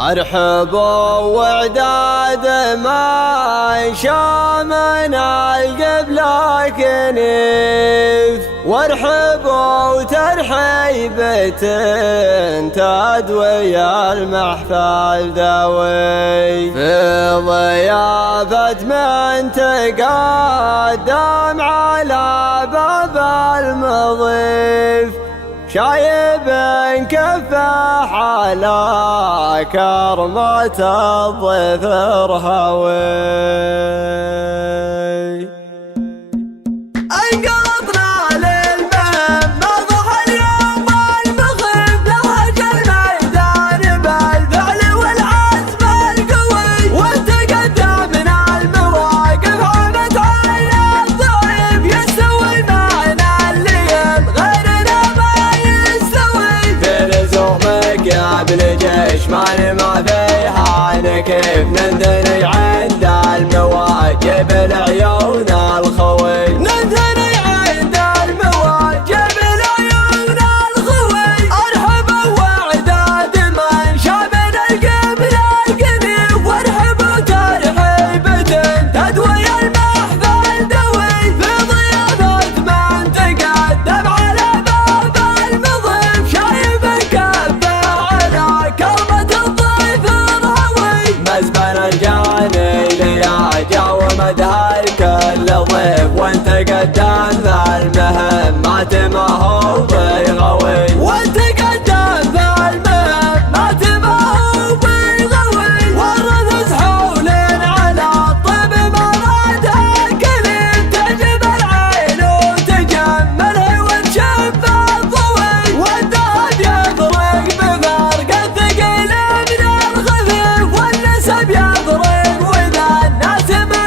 ارحب وعداد ما شامنا القبلة كنيف، وارحب وترحيبة تدوي المحفل دوي، في ضيافة من تقدم على باب المضيف، شايب كفاح على كرمة الضيف رهوي. انقلبنا للمهم مضح اليوم المخيف، لهج الميدان بالفعل والعزم القوي، وتقدمنا المواقف عمت عين الضعيف، يستوي معنا الليل غيرنا ما يستوي، في لزومك يا ابن جيش ماني ما فيها كيف ننثني عند المواجب العيون الخوي، ننثني عند المواجب العيون الخوي، ارحب وعداد من شامن القبل القنيف، وارحب وترحيبة تدوي المحفل دوي، في ضيافة من تقدم على باب المضيف، شايب كفه على كرمة الضيف رهوي، مزبن الجاني لياجا ومدهر كل ضيف، وانت قدام ذا المهمات ما هو بيغوي، وانت قدام ذا المهمات ما هو بيغوي، ورث حول على الطيب مرادها كليم، تعجب العين وتجمله وتشف الضوي، والذهب يفرق بفرق الثقيل من الخفيف، والنسب يفرق واذا الناس ما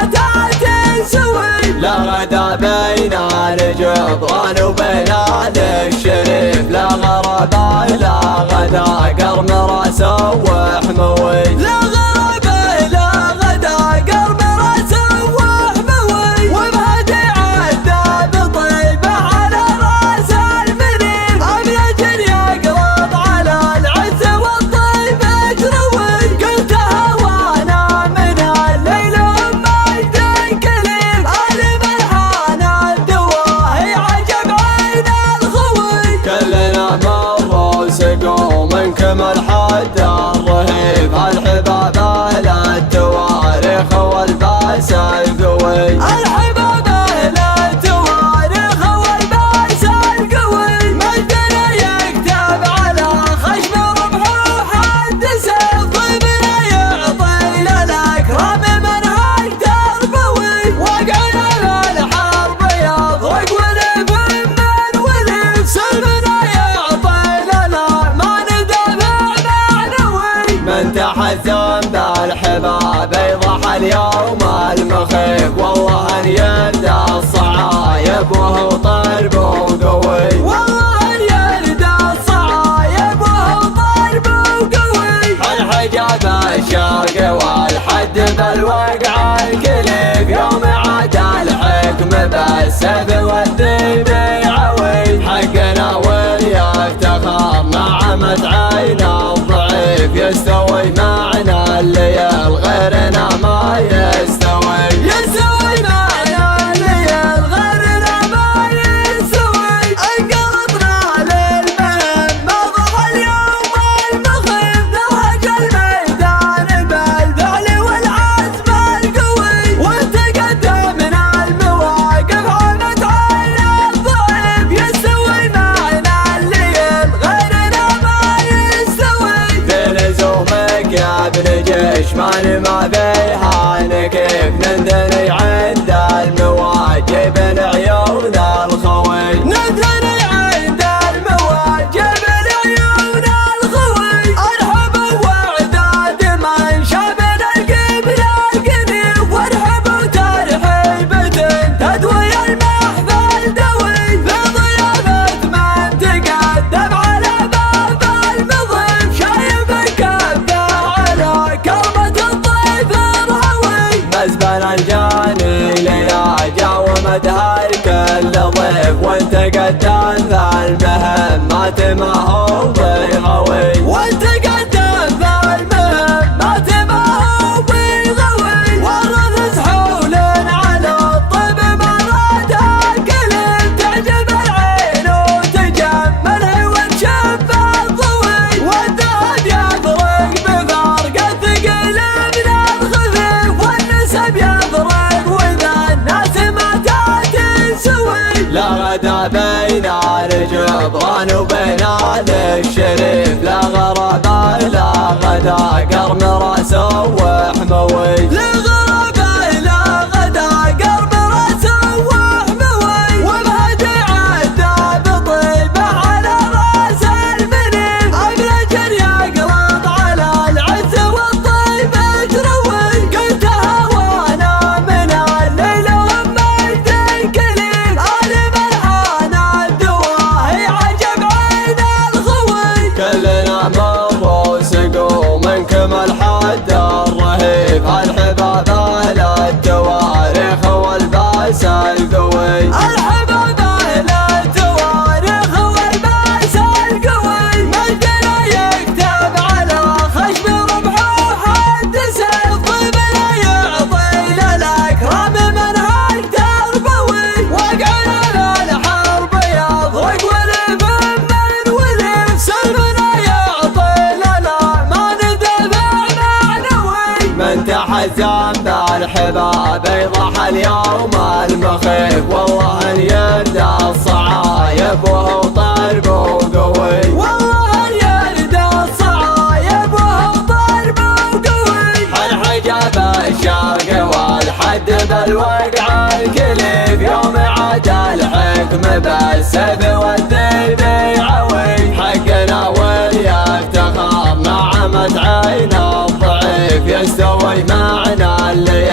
تنسوي، لا غدا بين الجبران وبين الشريف، لا غرابة لا غدا قرم راسه وحموي، لا غرابة لا غدا قرم راسه وحموي، وبهدي عذاب طيبه على راس المنيف، ابيج يقرض على العز والطيب اجروي، قلتها وانا من الليل مجد كليف، الف الحان الدواهي عجب عين الخوي، كلنا مروا سقوا منكم الحد الرهيب، الحبابه للتواريخ والباس القوي، الحبابه للتواريخ والباس القوي، مجدنا يكتب على خشم رمح وحد سيف، طيبنا يعطي للاكرام منهج تربوي، وقعنا بالحرب يضرق ولف من ولف، سلمنا يعطي لنا ما ندافع معنوي، من تحزن بالحباب يضحى اليوم المخيف، والله ان يد الصعايب وهو طرب وقوي، والله ان يد الصعايب وهو طرب وقوي، الحجاب الشرقي والحد بالوقع الكليف، يوم عاد الحكم بالسيف والذيب يعوي، حقنا وليفتخر نعمت عين الضعيف، يستوي معنا الليل غيرنا ما يستوي، يستوي معنا الليل غيرنا ما يستوي، انقلبنا للمهم مضح اليوم المخيف، لهج الميدان بالفعل والعزم القوي، وتقدمنا المواقف عمت عين الضعيف، يستوي معنا الليل غيرنا ما يستوي، في لزومك يا ابن جيش ماني ما فيها كيف ننثني عند المواجب العيون الخوي، ننثني عند المواجب العيون الخوي، ارحب وعداد من شامن القبل القنيف، وارحب وترحيبة تدوي المحفل دوي، في ضيافة من تقدم على باب المضيف، شايب كفه على كرمة الضيف رهوي، مزبن الجاني لياجا ومدهر كل ضيف، وانت قدام ذا المهمات ما هو بيغوي، وانت قدام ذا المهمات بين الجبران وبين الشريف، لا غرابة لا غدا قرم راس وحموي، لا غرابة لا غدا قرم راس وحموي، وبهدي عدى بطيبه على راس المنيف، ابلج يقلط على العز والطيب تروي، قلتها وانا من الليل ومجد كليل، انا ملحان الدواهي عجب عين الخوي، كلنا مروا سقوا منكم الحد الرهيب، الحباب للتواريخ والباس القوي، الحباب للتواريخ والباس القوي، مجدنا يكتب على خشم رمحه حد سيف، طيب لا يعطي للاكرام منهج تربوي، وقعنا للحرب يضرق ولف من ولف، سلمنا يعطي للامان دفع معنوي، من تحزن بالحباب يضح اليوم المخيف، والله ان يرد الصعايب وهو طرب وقوي، والله ان يرد الصعايب وهو طرب وقوي، الحجاب الشرق والحد بالوقع الكليف، يوم عاد الحكم بالسيف والذيب يعوي، حقنا واليفتخر نعمت عين الضعيف، يستوي معنا اللي